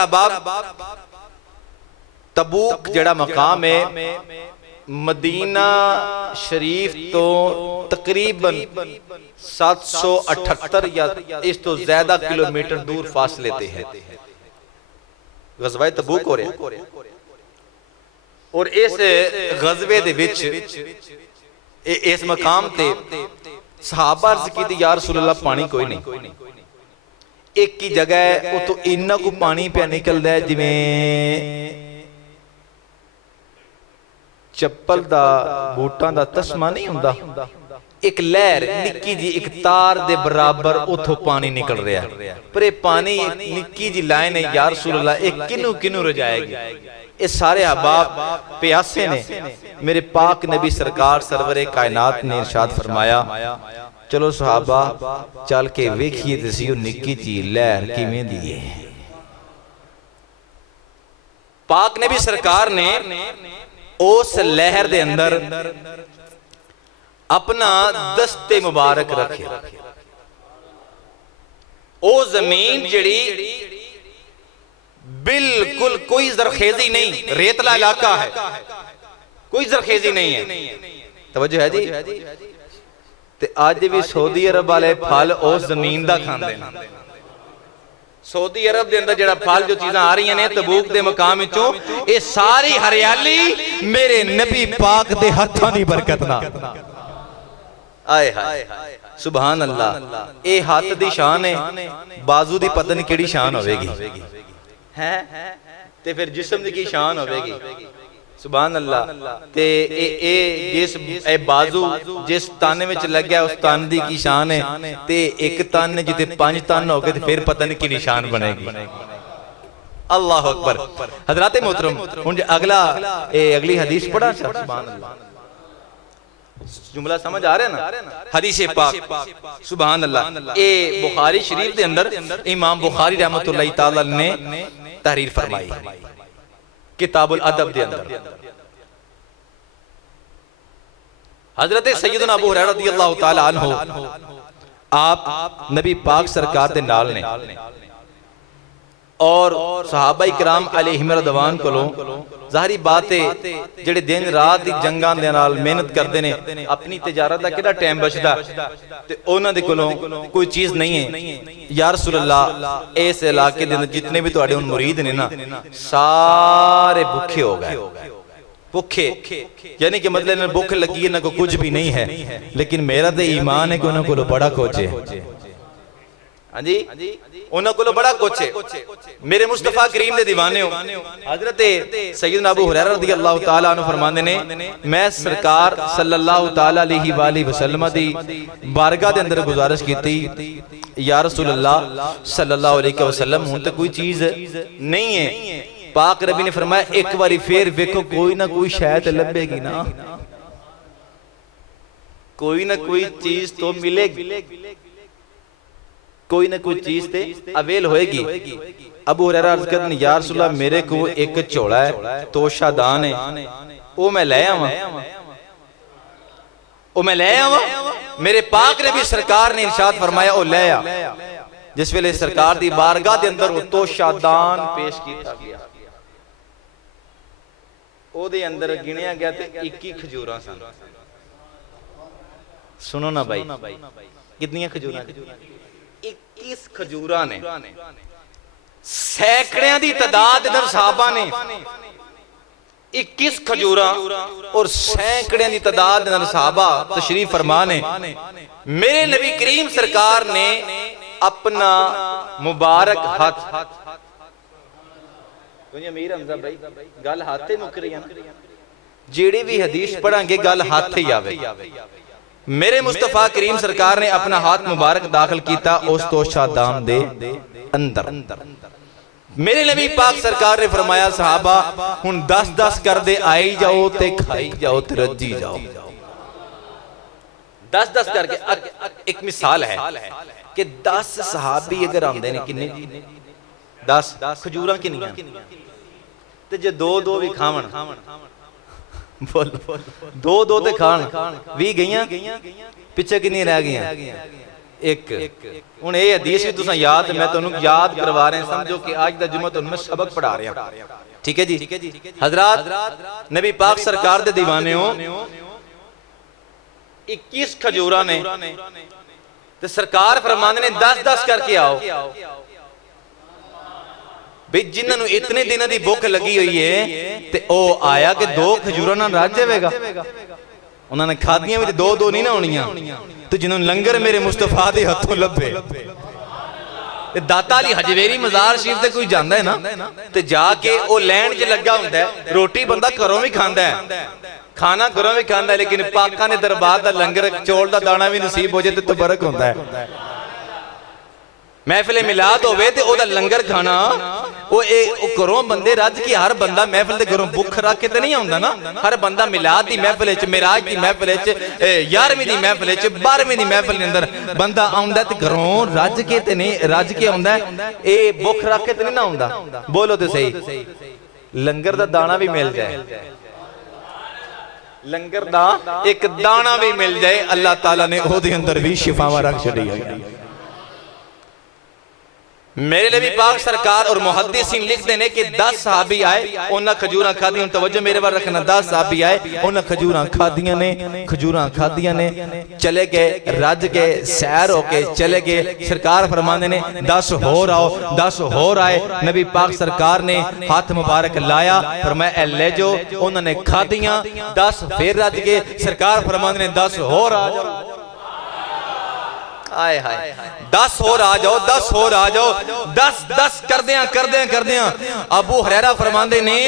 अहबाब तबूक जड़ा मकाम है मदीना शरीफ तो तकरीबन 778 या इस तो ज्यादा किलोमीटर दूर फासले ते है। गज़वा तबूक हो रहा और इस गज़वे दे विच इस मकाम ते सहाबा अर्ज़ कीती या रसूल अल्लाह पानी कोई नहीं, एक ही जगह है वो तो इन्ना को पानी पे निकलता है जिवें चप्पल दा बूटां दा तस्मा नहीं हुंदा, एक लहर निक्की जी एक तार दे बराबर उथों पानी निकल रहा है। पर ये पानी निक्की जी लाइन है या रसूल अल्लाह एक किनू किनू रजाएगी। ये सारे अहबाब प्यासे ने। मेरे पाक नबी सरकार सरवरे कायनात ने इरशाद फरमाया चलो सहाबा चल के वेखिए दसियो निक्की जी लहर किवें दी है। पाक नबी सरकार ने उस लहर दे अंदर अपना दस्ते मुबारक रखे। ओ जमीन जड़ी बिल्कुल कोई जरखेजी नहीं, रेतला इलाका है, कोई जरखेजी नहीं है। तवज्जो है जी। ते आज भी सऊदी अरब वाले फल उस जमीन दा खांदे ने। सऊदी अरब दे अंदर जड़ा फल जो चीज़ां आ रही ने तबूक दे मकाम विचों ये सारी हरियाली मेरे नबी पाक दे हत्थां दी बरकत नाल। आए हाय सुभान अल्लाह। ये हाथ दी शान है, बाजू दी पता नहीं केड़ी शान होवेगी है ते फिर जिस्म दी की शान होवेगी। सुभान अल्लाह। ते ए जिस ए बाजू जिस तन विच लग्या उस तन दी की शान है ते एक तन जिते 5 तन हो गए ते फिर पता नहीं की निशान बनेगी। अल्लाह अकबर। हजराते मोहतरम हुन अगला अगली हदीस पढ़ा। सुभान अल्लाह। जुमला समझ आ रहा है ना? हदीस पाक सुभान अल्लाह। ए बुखारी शरीफ दे अंदर इमाम बुखारी रहमतुल्लाह तआला ने तहरीर फरमाई किताबुल अदब दे अंदर। हजरत सैयदना अबू हुरैरा रज़ियल्लाहु तआला अन्हु आप नबी पाक सरकार दे नाल ने और सहाबा इकराम अलैहिम रज़वान कोलों ज़ाहिरी बात है जेड़े दिन रात दी जंगां दे नाल मेहनत करदे ने अपनी तिजारत दा किहड़ा टाइम बचदा ते उन्हां दे कोलों कोई चीज़ नहीं है। या रसूल अल्लाह इस इलाके दे अंदर जितने भी तुहाडे हुण मुरीद ने ना सारे भुखे हो गए। भुखे यानी कि मतलब इन्हें भुख लगी है ना को कुछ भी नहीं है, लेकिन मेरा तो ईमान है कि उन्होंने को बड़ा कुछ है। हाँ जी उन्होंने को बड़ा कुछ है। मेरे मुस्तफा करीम दे दीवाने हो। हजरत सैयदना अबू हुरैरा रज़ियल्लाहु तआला अन्हु फरमाते ने मैं सरकार सल्लल्लाहु तआला अलैहि वसल्लम दी बारगाह दे अंदर गुजारिश कीती या रसूल अल्लाह सल्लल्लाहु अलैहि वसल्लम हुण तो कोई चीज नहीं है। पाक रबी ने फरमाया एक बारी फिर वेखो कोई ना कोई शायद लभेगी ना, कोई ना कोई चीज तो मिलेगी, कोई ना कोई चीज ते अवेल होएगी। अबू हुरैरा अर्ज करते या रसूल अल्लाह मेरे को एक झोला है तोशादान है वो मैं ले आवां, वो मैं ले आवां। मेरे पाक नबी सरकार ने इरशाद फरमाया ओ ले आ। जिस वेले सरकार दी बारगाह दे अंदर वो तोशादान पेश कीता गया ओदे अंदर गिनिया गया ते 21 खजूरां सन। सुनो ना भाई कितनी खजूरां? 21 खजूरां ने। सैकड़ियां दी तादाद अंदर सहाबा ने 21 खजूरां और सैकड़ियां दी तादाद अंदर सहाबा तशरीफ फरमा ने। मेरे नबी करीम सरकार ने अपना मुबारक हाथ अमीर हमजा भाई गल हाथे मुक रही है ना, जेड़ी भी हदीस पढ़ांगे गल हाथ ही आवे। मेरे मुस्तफा करीम सरकार ने अपना हाथ मुबारक दाखिल किया उस तोशादान दे अंदर। मेरे नबी पाक सरकार ने फरमाया सहाबा हुन 10-10 कर दे आई जाओ ते खाई जाओ ते रजी जाओ। 10-10 करके एक मिसाल है कि 10 सहाबी अगर आंदे ने किन्ने 10 खजूरां किन्नियां ते जे 2-2 भी खावन बोल 2-2 ते खान 20 गईयां पिछे किन्नी रह गईयां एक हुण ये हदीस भी तुसां याद, मैं तुहानूं याद करवा रहा, समझो कि आज दा जुम्मा तुहानूं मैं सबक पढ़ा रहा। ठीक है जी हजरात, नबी पाक सरकार दे दीवाने हो 21 खजूरा ने ते सरकार फरमांदे ने 10-10 करके आओ भी जिन्होंने इतने दिनों की भुख लगी हुई है ते ओ आया कि 2 खजूरा नाल रज जाएगा। उन्होंने खादियां भी 2-2 नहीं ना होनियां, तो जिन्होंने लंगर मेरे मुस्तफा दे हथों लभे। दाता अली हजवेरी मजार शरीफ ते कोई जांदा है ना ते जाके ओ लैंड च लगा हुंदा है। रोटी बंदा घरों भी खांदा है, खाना घरों भी खांदा है, लेकिन पाकां ने दरबार दा लंगर चौल दा दाना भी नसीब हो जाए तो तबरक होंदा है। महफिल मिलाद होवे ते ओदा लंगर खाना ओ घरों बंदे रज के, हर बंदा महफिल दे घरों भुख रख के ते नहीं आउंदा ना। हर बंदा मिलाद दी महफिल च, मिराज दी महफिल च, 11वीं दी महफिल च, 12वीं दी महफिल दे अंदर बंदा आउंदा ते घरों रज के ते नहीं रज के आउंदा है, ए भुख रख के ते नहीं ना आउंदा। बोलो ते सही, लंगर दा दाना भी मिल जाए, लंगर दा एक दाना भी मिल जाए, अल्लाह ताला ने ओदे अंदर भी शिफावां रख छड़ी है। मेरे नबी पाक सरकार और मुहद्दिसीन लिखते हैं कि 10 सहाबी आए, उन्हें खजूरा खादियां। तवज्जो मेरे बार रखना, 10 सहाबी आए, उन्हें खजूरा खादियां ने, खजूरा खादियां ने, चले गए, रज गए, सैर होके चले गए। सरकार फरमाते ने 10 होर आओ, 10 होर आए। नबी पाक सरकार ने हाथ मुबारक लाया, फरमाया ले जो, उन्होंने खादियां, 10 फिर रज गए। सरकार फरमाते ने 10 होर आ जाओ, आए हाय 10 होर आ जाओ, 10 होर आ जाओ। 10 कर दिया अबू हुरैरा फरमाते ने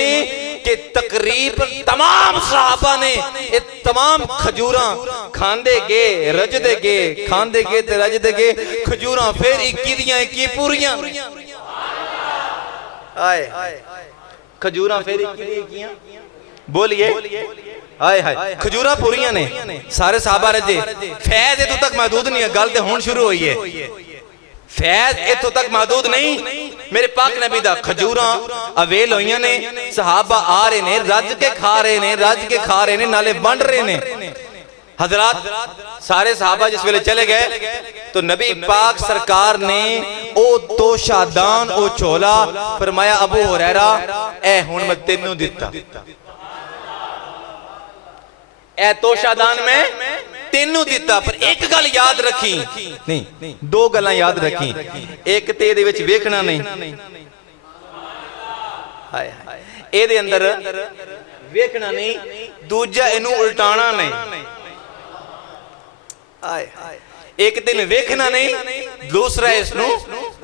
कि तकरीब तमाम सहाबा ने ये तमाम खजूरा खांदे गए, रजदे गए, खांदे गए ते रजदे गए। खजूरा फिर 21 दियां 21 पूरियां, आए खजूरा फिर 21 दियां, बोलिए हाय हाय खजूरा पूरियां ने, सारे साहबा रजे। फैज इतों तक महदूद नहीं है, गल तो हुण शुरू हुई है। फैज इतों तक महदूद नहीं, मेरे पाक नबी दा खजूरा अवेल होइयां ने, सहाबा आ रहे ने, रज के खा रहे ने, रज के खा रहे ने, नाले बंड रहे ने। हजरात सारे सहाबा जिस वेले चले गए तो नबी पाक सरकार ने ओ तोशादान ओ झोला फरमाया अबू हुरैरा ए हुण मैं तेनू दिता, ए तोशादान में तेनू दिता। पर एक गल याद रखी, नहीं 2 गल्लां याद रखी, एक ते इहदे विच वेखना नहीं, हाय हाय इहदे अंदर वेखना नहीं, दूजा इनू उल्टाना नहीं, हाय एक दिन वेखना नहीं, दूसरा इसनू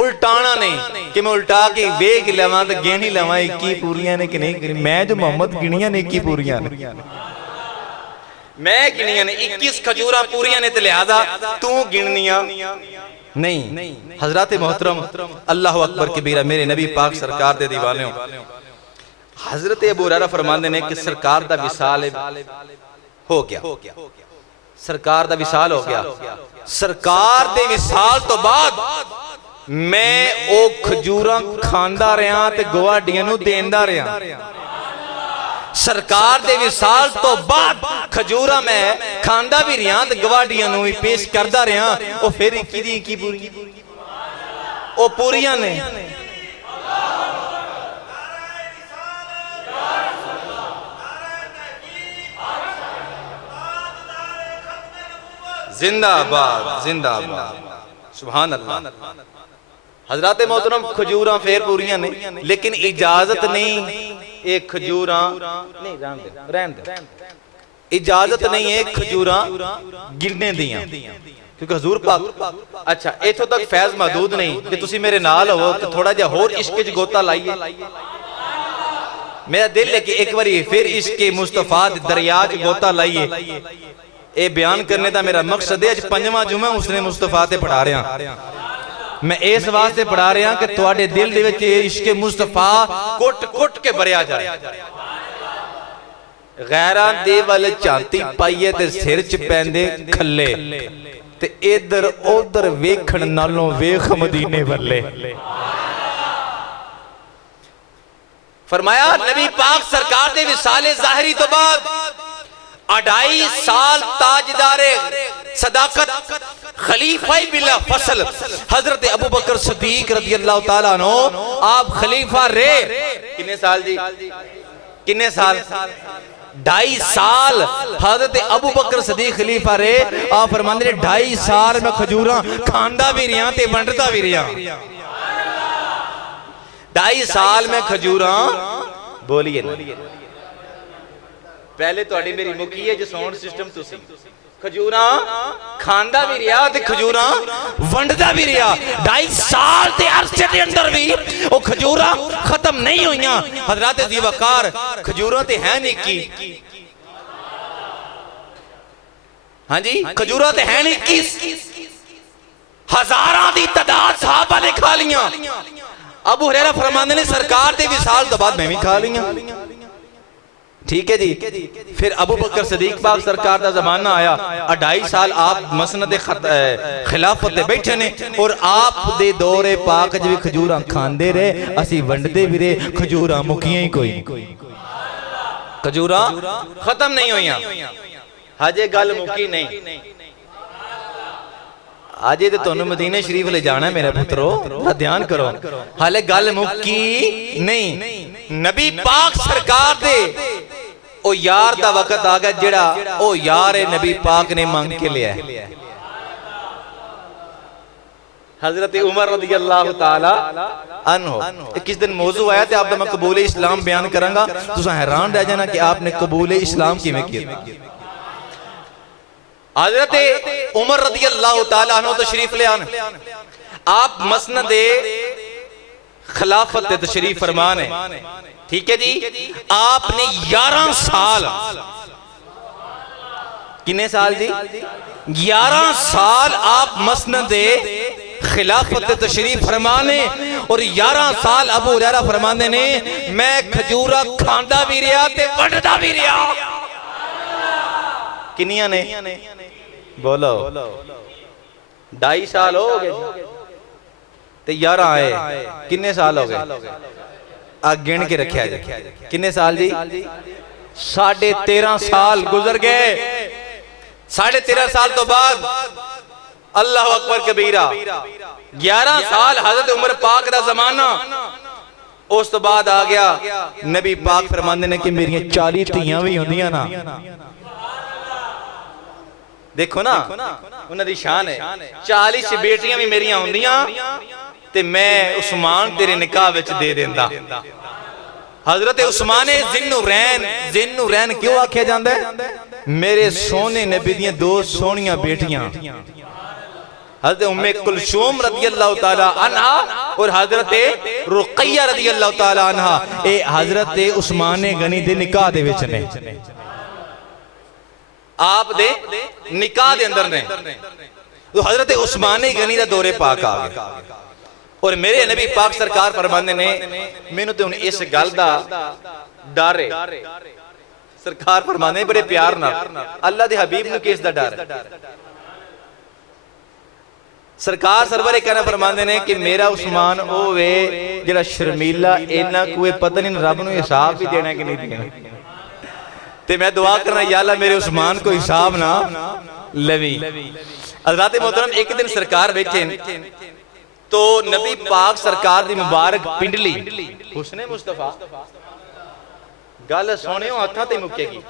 उल्टाना नहीं कि मैं उल्टा के वेख लवां ते गिन लवां 21 पूरियां ने कि नहीं। मैं जो मोहम्मद गिनियां ने 21 पूरियां ने, मैं गिनियां ने 21 खजूरा पूरियां ने, ते लिहाजा तू गिननियां नहीं। हजरत मोहतरम अल्लाह अकबर कबीरा, मेरे नबी पाक सरकार दे दीवाने हो। हजरत अबू हुरैरा फरमाते ने कि सरकार दा विसाल हो गया, सरकार दा विसाल हो गया। सरकार दे विसाल तो बाद मैं ओ खजूरा खांदा रहा ते गवाडियां नू देंदा रहा। सरकार दे विसाल तो बाद खजूरा मैं खांदा भी रहा ते गवाडियां नू भी पेश करदा रहा। ओ फिर 21 दी 21 पूरी ओ पूरियां ने। जिंदाबाद जिंदाबाद सुभान अल्लाह। हजरत मोहतरम खजूरा फिर पूरियां ने, लेकिन इजाजत नहीं एक खजूरा नहीं रहन दे, इजाजत नहीं है खजूरा गिरने दियां, क्योंकि हजूर पाक। अच्छा इथों तक फैज महदूद नहीं कि तुसी मेरे नाल हो तो थोड़ा जिहा होर इश्क च गोता लाइए। मेरा दिल है कि एक बारी फिर इश्क मुस्तफा दरिया च गोता लाइए। ये बयान करने का मेरा मकसद है, 5वां जुमा उसने मुस्तफा ते पढ़ा रहा। मैं इस वास्ते पढ़ा रहा कि तुहाडे दिल दे विच इश्क मुस्तफा कुट कुट के भरिया जाए। गैरां दे वल झांती पाइए ते सिर च पैंदे खल्ले, ते इधर उधर वेखण नालों वेख मदीने वल्ले। फरमाया नबी पाक सरकार दे विसाले ज़ाहिरी तो बाद 2.5 साल ताजदारे सदाकत, खलीफा बिला फसल हजरत अबू बकर सिद्दीक रज़ी अल्लाह ताला अन्हु, आप खलीफा रहे कितने साल जी, कितने साल, 2.5 साल हजरत अबू बकर सिद्दीक खलीफा रहे। आप फरमांदे 2.5 साल मैं खजूरा खांदा भी रहा ते वंडदा भी रहा। 2.5 साल में खजूरा, बोलिए ना, पहले तुहाडी मेरी मुकी है जो साउंड सिस्टम तुसी खजूरा खांदा भी रहा ते खजूरा वंडदा भी रहा। 2.5 साल के अरसे के अंदर भी वो खजूरा खत्म नहीं हुई। हजरत जी वकार खजूरा ते है नहीं की, हाँ जी खजूरा ते है नहीं की, हजारां दी तादाद सहाबा ने खा लिया। अबू हुरैरा फरमाते ने सरकार के विसाल तो बाद मैं भी खा लिया। ठीक है जी। फिर अबू बकर सिद्दीक पाक सरकार का जमाना आया, 2.5 साल आप मसनद खिलाफत बैठे ने और आप दे दौरे पाक च भी खजूरा खांदे रहे, असी वंडदे भी रहे, खजूरा मुकियां ही कोई, खजूरा खत्म नहीं हुई। हजे गल मुकी नहीं। आज तो तुहानू मदीने शरीफ ले जाना है मेरे पुत्रो, ध्यान करो, हाले गल मुकी नहीं। नबी पाक सरकार दे ओ यार दा वक्त आ गया, जेड़ा ओ यार है नबी पाक ने मांग के लिया है। हजरत उमर रज़ी अल्लाह ताला अन्हु, किस दिन मौजू आया तो आप मैं कबूल इस्लाम बयान करांगा, तुसा हैरान रह जाना कि आपने कबूल इस्लाम किवें किया। हजरत उमर रज़ी अल्लाह ताला अन्हु तशरीफ ले आन, आप मसनद खिलाफत तशरीफ फरमान है। ठीक है जी। आपने 11 साल, कितने साल जी, 11 साल आप मसनद खिलाफत तशरीफ फरमाने और 11 साल अबू हुरैरा फरमाने ने मैं खजूरा खांदा भी रहा ते वंडदा भी रहा। किनिया ने बोलो, 2.5 साल हो गए ते 11 आए, कितने साल हो गए, आ गिन के रखा जी, कितने साल जी, 13.5 साल गुजर गए। 13.5 साल तो बाद अल्लाह अकबर कबीरा, 11 साल हजरत उमर पाक दा जमाना, उस तो बाद आ गया नबी पाक फरमांदे ने कि मेरियां 40 धीयां भी होंदियां ना, देखो ना उन्हां दी शान है, 40 बेटियां भी मेरियां होंदियां ते मैं उस्मान तेरे निकाह विच दे देंदा। हजरत उस्मान ज़िन्नुरैन क्यों आख्या जांदा है, मेरे सोने नबी दियां 2 सोहणियां बेटियां, हजरत उम्मे कुलसूम रज़ी अल्लाह ताला अन्हा और हजरत रुक़ैया रज़ी अल्लाह ताला अन्हा, ए हजरत उस्मान गनी दे निकाह दे विच ने, आप दे निकाह दे अंदर ने। तो हजरत उस्मान गनी दा दौरे पाक आ गया और मेरे नबी पाक सरकार फरमांदे ने मैनू ते हुण इस गल दा डर है। सरकार फरमांदे बड़े प्यार नाल, अल्लाह दे हबीब नू किस दा डर है। सरकार सरवर कहना फरमांदे ने कि मेरा उस्मान ओ वे जेड़ा शर्मीला, इन्ना कोई पता नहीं रब नू हिसाब भी देना कि नहीं देना, ते मैं दुआ करना या अल्लाह मेरे उस्मान को हिसाब ना लवी। हज़रात मोहतरम, एक दिन सरकार बैठे तो नबी पाक सरकार दी मुबारक पिंडली हुस्ने मुस्तफा, गल सुनियो हत्थां ते मुकेगी,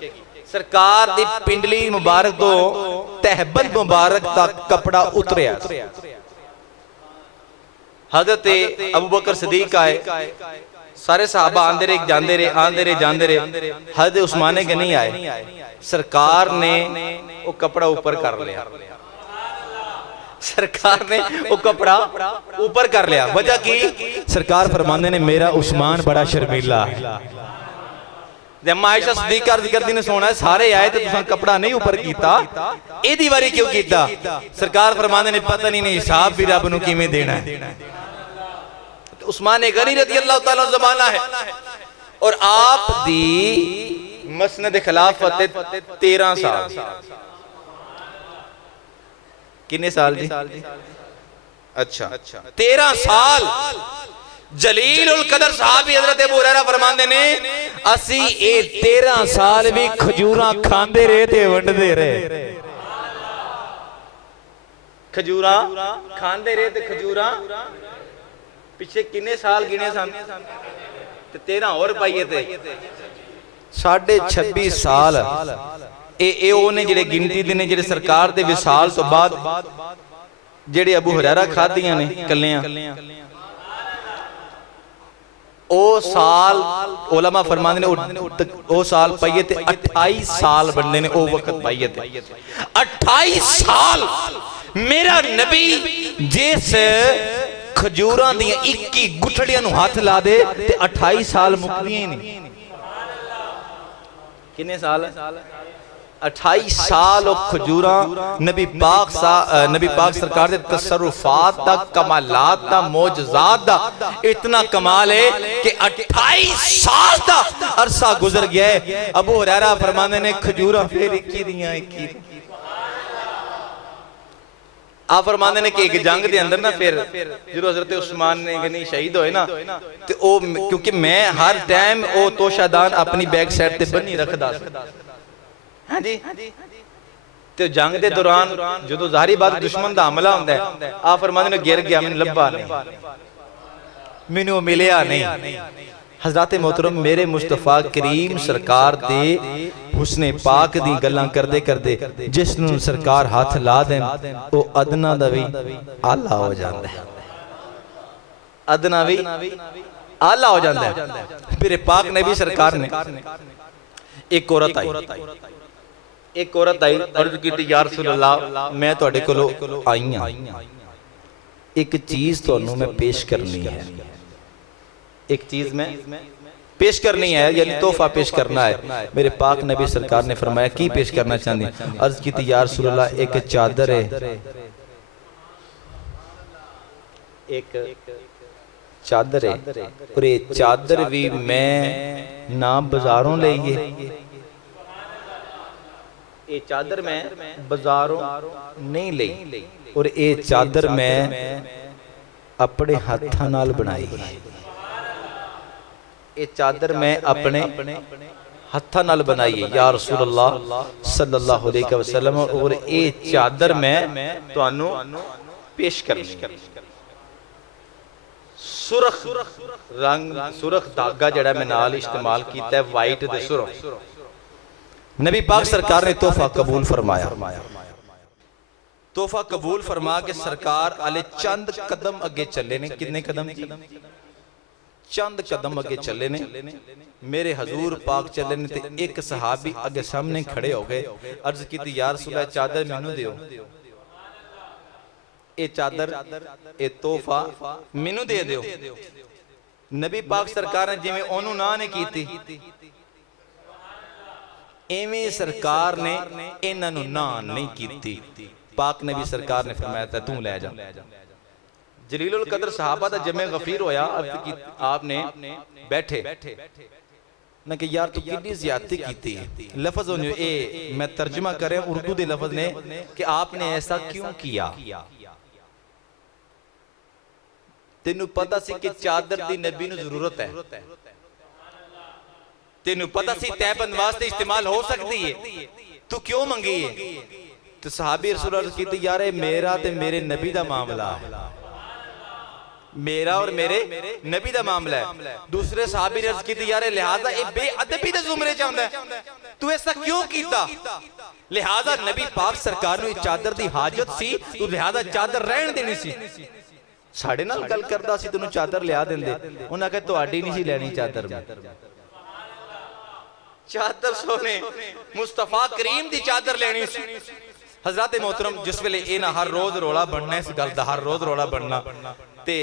सरकार दी पिंडली मुबारक तो तहबत मुबारक तक कपड़ा उतरिया। हजरत अबू बकर सिद्दीक आए, सारे सहाबा आंदे रहे जांदे रहे, आंदे रहे जांदे रहे, हजरत उस्मान गनी आए, सरकार ने वो कपड़ा ऊपर कर लिया, सरकार ने वो कपड़ा ऊपर कर लिया। वजह की, सरकार फरमाने ने मेरा उस्मान बड़ा शर्मीला है। अम्मा आयशा सिद्दीका जिक्र ने सुना सारे आए तो तुसां कपड़ा नहीं ऊपर कीता, एदी वारी क्यों कीता? सरकार फरमाने ने पता नहीं हिसाब भी रब नू किवें देना है। उस्मान गनी रज़ी अल्लाह ताला ज़माना है और आप दी मसनद खिलाफत 13 साल, कितने साल जी? अच्छा 13 साल। जलील उल कदर साहबी हजरत अबू हुरैरा फरमांदे ने असी ए 13 साल भी खजूरा खांदे रहे ते वंडदे रहे। खजूरा खांदे रहे ते खजूरा पिछे किन्ने साल गिने सन ते 13 और पाइए थे 26.5 साल ए ओने जेड़े गिनती दे ने जेड़े सरकार दे विसाल तो बाद जेड़े अबू हुरैरा खादियां ने कलियां ओ साल उलमा फरमांदे ने ओ साल पाइए ते 28 साल बनने ने ओ वक्त पाइए थे 28 साल मेरा नबी जिस खजूरां दी 21 गुठड़ियां नु हाथ ला दे ते 28 साल मुकदियां ही नहीं। किन्ने साल 28 साल खजूरा नबी पाक सरकार दे तसरुफात दा कमालात दा मौजज़ात दा इतना कमाल है कि 28 साल दा अरसा गुजर गया है। अबू हुरैरा फरमाते ने खजूरा फिर 21 दियां 21 आप फरमाते ने कि एक जंग दे अंदर ना फिर जो हजरत उस्मान ने गनी शहीद होए ना ते ओ क्योंकि मैं हर टाइम ओ तोशादान अपनी बैक साइड ते बन्नी रखदा हाँ जी ते जंग दे दौरान जो जाहिर बात दुश्मन दा हमला हुंदा है आ फरमाते ने गिर गया मैनू लब्भा नहीं मैनू मिलिया नहीं। हजरत मोहतरम मेरे मुस्तफा करीम सरकार दे हुस्ने पाक दी गल्लां करदे करदे जिसनू सरकार हाथ ला देन ओ अदना दा भी आला हो जांदा है अदना भी आला हो जांदा है। मेरे पाक नबी सरकार ने एक औरत आई अर्ज की या रसूल अल्लाह मैं तुहाडे कोलों आई हां एक चीज तुहानू मैं पेश करनी है एक चीज में पेश करनी है यानी तोहफा पेश करना है। मेरे पाक नबी सरकार ने फरमाया की पेश करना चाहती अर्ज की या रसूल अल्लाह एक चादर है एक चादर है और ये चादर भी मैं ना बाजारों लईए ये चादर मैं बाजारों नहीं ली और ये चादर मैं अपने हाथों नाल बनाई ये चादर मैं अपने हाथों नाल बनाई है या रसूल अल्लाह सल्लल्लाहु अलैहि वसल्लम और ये चादर मैं तुहानू पेश करनी सुरख रंग सुरख धागा जड़ा मैं नाल इस्तेमाल कीता है वाइट दे सुरख नबी पाक सरकार ने तोहफा कबूल फरमाया तोहफा कबूल फरमा के सरकार आले चंद कदम अगे चले ने कितने कदम चंद कदम अगे चले ने मेरे हजूर पाक चले ने ते एक सहाबी अगे सामने खड़े हो गए अर्ज की या रसूल अल्लाह चादर मैनू दियो ए चादर ए तोहफा मैनू दे दियो। नबी पाक सरकार ने जिवें ओनू ना ने कीती एवें सरकार ने इन्हां नू ना नहीं कीती। पाक नबी सरकार ने फरमाया तू ले जा। जलीलुल कदर सहाबा दा जमे गफीर होया आपने बैठे ना कि यार तू कितनी ज्यादती कीती है लफ्ज होने ए मैं तर्जुमा करें उर्दू दे लफ्ज ने कि आपने ऐसा क्यों किया तेनू पता सी कि चादर दी नबी नू जरूरत है तेनू पता सी तैबंद वास्ते इस्तेमाल हो सकती है तू क्यों मंगी है तो सहाबी रसूल की यार मेरा ते मेरे नबी दा मामला है मेरा और मेरे नबी दा मामला है। दूसरे सहाबी ने अर्ज की यार लिहाजा ये बेअदबी दे जुमरे च आंदा है तू ऐसा क्यों कीता लिहाजा नबी पाक सरकार नू चादर दी हाजत सी तू लिहाजा चादर रहन देनी सी साडे नाल गल करदा सी तैनू चादर लिया देंदे उन्हां कहा तुहाडी नहीं सी लेनी चादर में चादर सोने मुस्तफा करीम दी चादर लेनी सी। हजरत मोहतरम जिस वेले इन्हां हर रोज रौला बनना इस गल दा हर रोज रौला बनना ते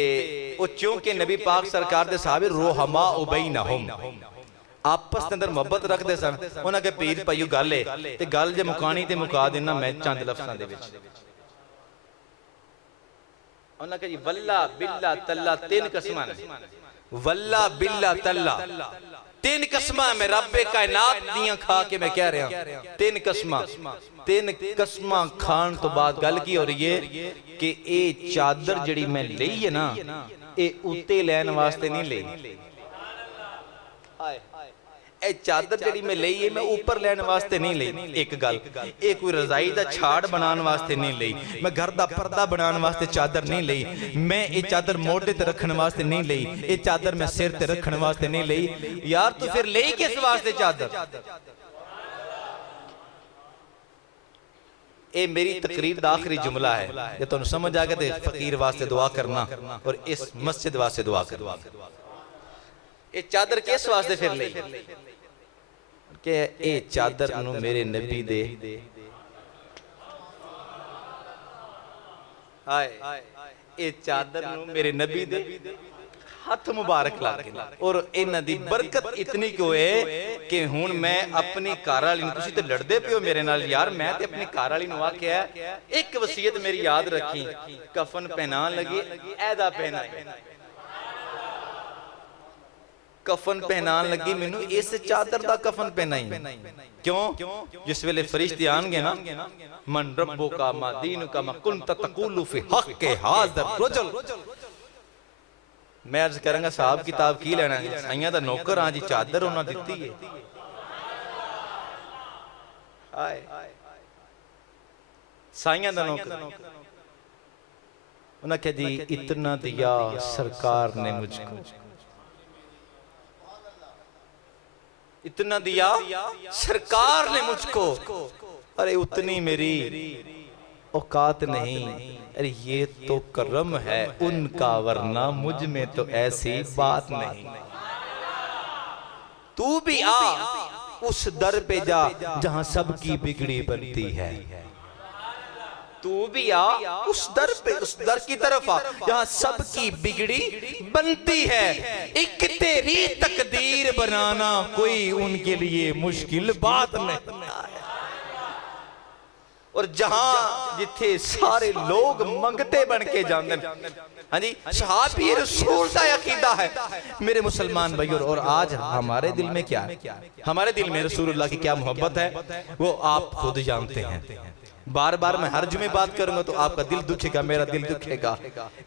ओ चूंकि नबी पाक सरकार दे साहबे रोहमा उबैनहुम आपस के अंदर मोहब्बत रखते सन उन्हां के पीर भाईओ गल है ते गल जे मुकानी ते मुका देना मैं चंद लफ्ज़ां दे विच उन्हां के जी वल्ला बिल्ला तल्ला तीन कसमां वल्ला बिल्ला तल्ला तीन कसमां मैं रब्बे कायनात दियां खा के मैं कह रहा तीन कसमां खान तो बाद गल की हो रही है कि ए चादर जड़ी मैं ली है ना ए उत्ते लैन वास्ते नहीं ली ਇਹ ਚਾਦਰ ਜਿਹੜੀ ਮੈਂ ਲਈ ਹੈ ਮੈਂ ਉੱਪਰ ਲੈਣ ਵਾਸਤੇ ਨਹੀਂ ਲਈ। ਇੱਕ ਗੱਲ, ਇਹ ਕੋਈ ਰਜ਼ਾਈ ਦਾ ਛਾੜ ਬਣਾਉਣ ਵਾਸਤੇ ਨਹੀਂ ਲਈ, ਮੈਂ ਘਰ ਦਾ ਪਰਦਾ ਬਣਾਉਣ ਵਾਸਤੇ ਚਾਦਰ ਨਹੀਂ ਲਈ, ਮੈਂ ਇਹ ਚਾਦਰ ਮੋਢੇ ਤੇ ਰੱਖਣ ਵਾਸਤੇ ਨਹੀਂ ਲਈ, ਇਹ ਚਾਦਰ ਮੈਂ ਸਿਰ ਤੇ ਰੱਖਣ ਵਾਸਤੇ ਨਹੀਂ ਲਈ। ਯਾਰ ਤੂੰ ਫਿਰ ਲਈ ਕਿਸ ਵਾਸਤੇ ਚਾਦਰ? ਇਹ ਮੇਰੀ ਤਕਰੀਰ ਦਾ ਆਖਰੀ जुमला है। ਜੇ ਤੁਹਾਨੂੰ ਸਮਝ ਆ ਗਿਆ ਤੇ ਫਕੀਰ ਵਾਸਤੇ ਦੁਆ ਕਰਨਾ ਔਰ ਇਸ ਮਸਜਿਦ ਵਾਸਤੇ ਦੁਆ ਕਰਨਾ। ਇਹ ਚਾਦਰ ਕਿਸ ਵਾਸਤੇ ਫਿਰ ਲਈ ਕਿ ਇਹ ਚਾਦਰ ਨੂੰ ਮੇਰੇ ਨਬੀ ਦੇ ਹਾਏ, ਇਹ ਚਾਦਰ ਨੂੰ ਮੇਰੇ ਨਬੀ ਦੇ ਹੱਥ ਮੁਬਾਰਕ ਲੱਗ ਗਏ ਔਰ ਇਹਨਾਂ ਦੀ ਬਰਕਤ ਇਤਨੀ ਕਿ ਹੋਏ ਕਿ ਹੁਣ ਮੈਂ ਆਪਣੀ ਘਰ ਵਾਲੀ ਨੂੰ, ਤੁਸੀਂ ਤੇ ਲੜਦੇ ਪਿਓ ਮੇਰੇ ਨਾਲ ਯਾਰ, ਮੈਂ ਤੇ ਆਪਣੀ ਘਰ ਵਾਲੀ ਨੂੰ ਆਖਿਆ ਇੱਕ ਵਸੀਅਤ ਮੇਰੀ ਯਾਦ ਰੱਖੀ, ਕਫਨ ਪਹਿਨਾਣ ਲੱਗੀ ਐਦਾ ਪਹਿਨਾ, कफन पहनान लगी मैनू इस चादर दा कफन पहनाई। क्यों? जिस वेले फरिश्ते आएंगे ना, मन रब्बो का मा दीन का मा कुंत तकुलु फी हक के हाज़िर रजुल, मैं अर्ज करूंगा साहब किताब की लेना है, साइयां दा नौकर हां जी, चादर उन्हां दित्ती है। हाय साइयां दा नौकर उन्हें कहा जी इतना दिया सरकार ने मुझको, इतना दिया सरकार ने मुझको, अरे उतनी मेरी औकात नहीं, अरे ये तो करम है उनका, वरना मुझ में तो ऐसी बात नहीं। तू भी आ उस दर पे जा जहां सबकी बिगड़ी बनती है, तू भी आ उस दर पे, उस दर की तरफ आ जहां सबकी बिगड़ी बनती है। एक तेरी तकदीर बनाना कोई उनके लिए मुश्किल बात नहीं, और जहां जिथे सारे लोग मंगते बन के जाते हैं। हाँ जी, सहाबी रसूल का अकीदा है मेरे मुसलमान भाइयों। और आज हमारे दिल में क्या है? हमारे दिल में रसूलुल्लाह की क्या मोहब्बत है वो आप खुद जानते हैं। बार बार मैं हर जुमे बात करूंगा तो आपका दिल दुखेगा, मेरा दिल दुखेगा,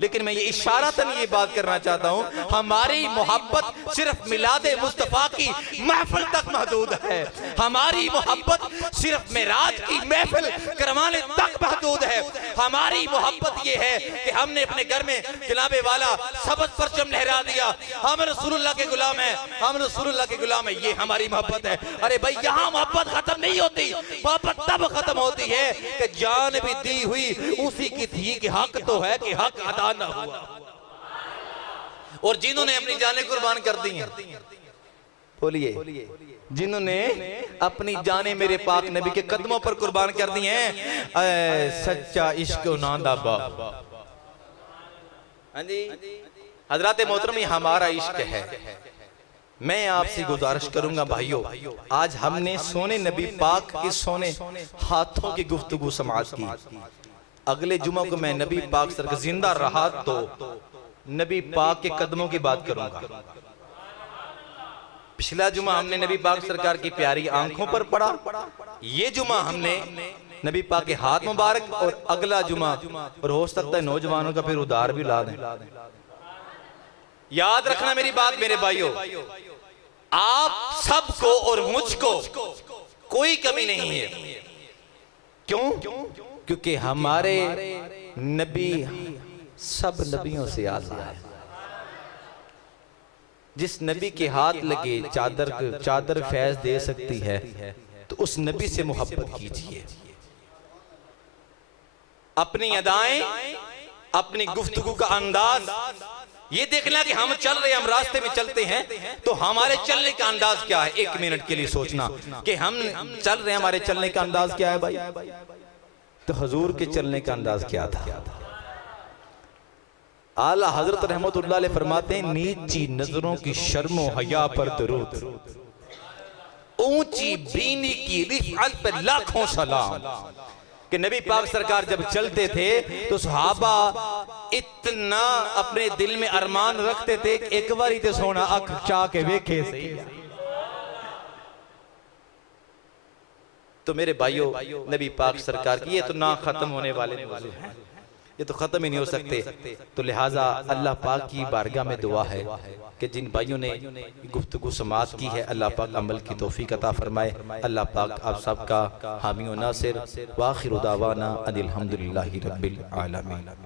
लेकिन मैं ये इशारतन ये बात करना चाहता हूं, हमारी मोहब्बत सिर्फ मिलादे मुस्तफा की महफिल तक महदूद है, हमारी मोहब्बत सिर्फ मेराज की महफिल करवाने तक महदूद है। हमारी मोहब्बत ये है कि हमने अपने घर में जनाबे वाला सबज परचम लहरा दिया, हम रसूलुल्लाह के गुलाम हैं, हम रसूलुल्लाह के गुलाम हैं, ये हमारी मोहब्बत है। अरे भाई यहाँ मोहब्बत खत्म नहीं होती, मोहब्बत तब खत्म होती है कि जान भी दी हुई उसी की थी कि हक तो है कि हक अदा ना हुआ, और जिन्होंने अपनी जानें कुर्बान कर दी हैं, बोलिए जिन्होंने अपनी जानें मेरे पाक नबी के कदमों पर कुर्बान कर दी हैं, सच्चा इश्क नादा बाप। हाँ जी हजरत मोहतरम, हमारा इश्क है। मैं आपसे गुजारिश करूंगा भाइयों, आज हमने सोने नबी पाक के सोने हाथों की गुफ्तगू समाज की। अगले जुमा को मैं नबी पाक सर जिंदा रहा तो नबी पाक के कदमों की बात करूंगा। पिछला जुमा हमने नबी पाक सरकार की प्यारी आंखों पर पढ़ा, ये जुमा हमने नबी पाक के हाथ मुबारक, और अगला जुमा और हो सकता है नौजवानों का फिर उधार भी ला दें। याद रखना मेरी बात मेरे भाइयों, आप सबको और मुझको कोई कमी नहीं है। क्यों? क्योंकि हमारे नबी सब नबियों से आला है। जिस नबी के हाथ लगे चादर फैज दे सकती है, तो उस नबी से मोहब्बत कीजिए। अपनी अदाएं, अपनी गुफ्तगू का अंदाज ये देखना कि हम चल रहे हैं, हम रास्ते में चलते हैं तो हमारे चलने का अंदाज क्या है। एक मिनट के लिए सोचना कि हम चल रहे हैं, हमारे चलने का अंदाज क्या है भाई? तो हुजूर के चलने का अंदाज क्या था? आला हजरत रहमतुल्लाह अलैह फरमाते हैं, नीची नजरों की शर्मो हया पर दरूद, ऊंची बीनी की रिफअत पर लाखों सलाम। कि नबी पाक सरकार जब चलते थे तो सहाबा इतना अपने दिल में अरमान रखते थे कि एक बारी तो सोना अख चाह के वेखे सही। तो मेरे भाइयों, नबी पाक सरकार की ये तो ना खत्म होने वाले मौजू हैं। ये तो ख़त्म ही नहीं हो सकते। तो लिहाजा अल्लाह पाक की बारगाह में दुआ है कि जिन भाइयों ने गुफ्तगू समाअत की है, अल्लाह पाक अमल की तौफीक अता फरमाए। अल्लाह पाक आप सबका हामी व नासिर। व आखिरु दावाना अनिल हम्दुलिल्लाहि रब्बिल आलमीन।